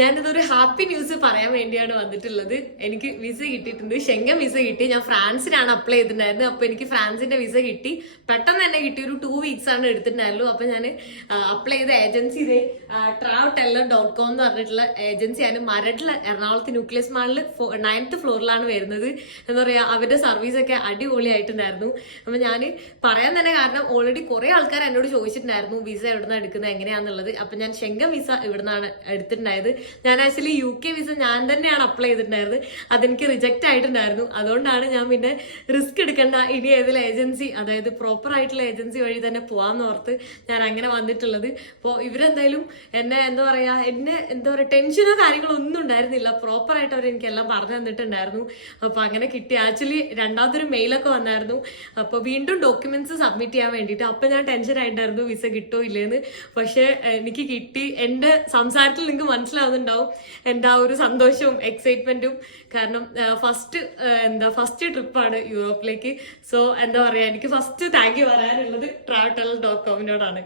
ഞാനിതൊരു happy news പറയാൻ വേണ്ടിയാണ് വന്നിട്ടുള്ളത്. എനിക്ക് വിസ കിട്ടിയിട്ടുണ്ട്, ഷെങ്കൻ വിസ കിട്ടി. ഞാൻ ഫ്രാൻസിനാണ് അപ്ലൈ ചെയ്തിട്ടുണ്ടായിരുന്നത്. അപ്പൊ എനിക്ക് ഫ്രാൻസിന്റെ വിസ കിട്ടി. പെട്ടെന്ന് തന്നെ കിട്ടി, ഒരു 2 weeks ആണ് എടുത്തിട്ടുണ്ടായുള്ളൂ. അപ്പൊ ഞാൻ അപ്ലൈ ചെയ്ത ഏജൻസി ഇതേ travelteller.com എന്ന് പറഞ്ഞിട്ടുള്ള ഏജൻസിയാണ്. മരടില് എറണാകുളത്ത് ന്യൂക്ലിയസ് മാളിൽ 9th ഫ്ലോറിലാണ് വരുന്നത്. എന്താ പറയാ, അവരുടെ സർവീസ് ഒക്കെ അടിപൊളിയായിട്ടുണ്ടായിരുന്നു. അപ്പൊ ഞാൻ പറയാൻ തന്നെ കാരണം, ഓൾറെഡി കുറെ ആൾക്കാർ എന്നോട് ചോദിച്ചിട്ടുണ്ടായിരുന്നു വിസ എവിടുന്നാണ് എടുക്കുന്നത്, എങ്ങനെയാന്നുള്ളത്. അപ്പൊ ഞാൻ ഷെങ്കൻ വിസ ഇവിടുന്നാണ് എടുത്തിട്ടുണ്ടായത്. ഞാൻ ആക്ച്വലി UK വിസ ഞാൻ തന്നെയാണ് അപ്ലൈ ചെയ്തിട്ടുണ്ടായിരുന്നത്. അതെനിക്ക് റിജക്റ്റ് ആയിട്ടുണ്ടായിരുന്നു. അതുകൊണ്ടാണ് ഞാൻ പിന്നെ റിസ്ക് എടുക്കേണ്ട, ഇനി ഏതെങ്കിലും ഏജൻസി, അതായത് പ്രോപ്പർ ആയിട്ടുള്ള ഏജൻസി വഴി തന്നെ പോവാന്ന് ഓർത്ത് ഞാൻ അങ്ങനെ വന്നിട്ടുള്ളത്. അപ്പോൾ ഇവരെന്തായാലും എന്നെ എന്താ പറയുക ടെൻഷനോ കാര്യങ്ങളോ ഒന്നും ഉണ്ടായിരുന്നില്ല. പ്രോപ്പർ ആയിട്ട് അവർ എനിക്കെല്ലാം പറഞ്ഞു തന്നിട്ടുണ്ടായിരുന്നു. അപ്പൊ അങ്ങനെ കിട്ടി. ആക്ച്വലി രണ്ടാമതൊരു മെയിലൊക്കെ വന്നായിരുന്നു. അപ്പൊ വീണ്ടും ഡോക്യുമെന്റ്സ് സബ്മിറ്റ് ചെയ്യാൻ വേണ്ടിയിട്ട്. അപ്പൊ ഞാൻ ടെൻഷൻ ആയിട്ടായിരുന്നു വിസ കിട്ടോ ഇല്ലേന്ന്. പക്ഷെ എനിക്ക് കിട്ടി. എന്റെ സംസാരത്തിൽ നിങ്ങൾക്ക് മനസ്സിലാവുന്നുണ്ടാവും എന്റെ ആ ഒരു സന്തോഷവും എക്സൈറ്റ്മെന്റും. കാരണം ഫസ്റ്റ് ട്രിപ്പാണ് യൂറോപ്പിലേക്ക്. സോ എന്താ പറയാ, എനിക്ക് ഫസ്റ്റ് താങ്ക് യു പറയാനുള്ളത് travelteller.com-നോടാണ്.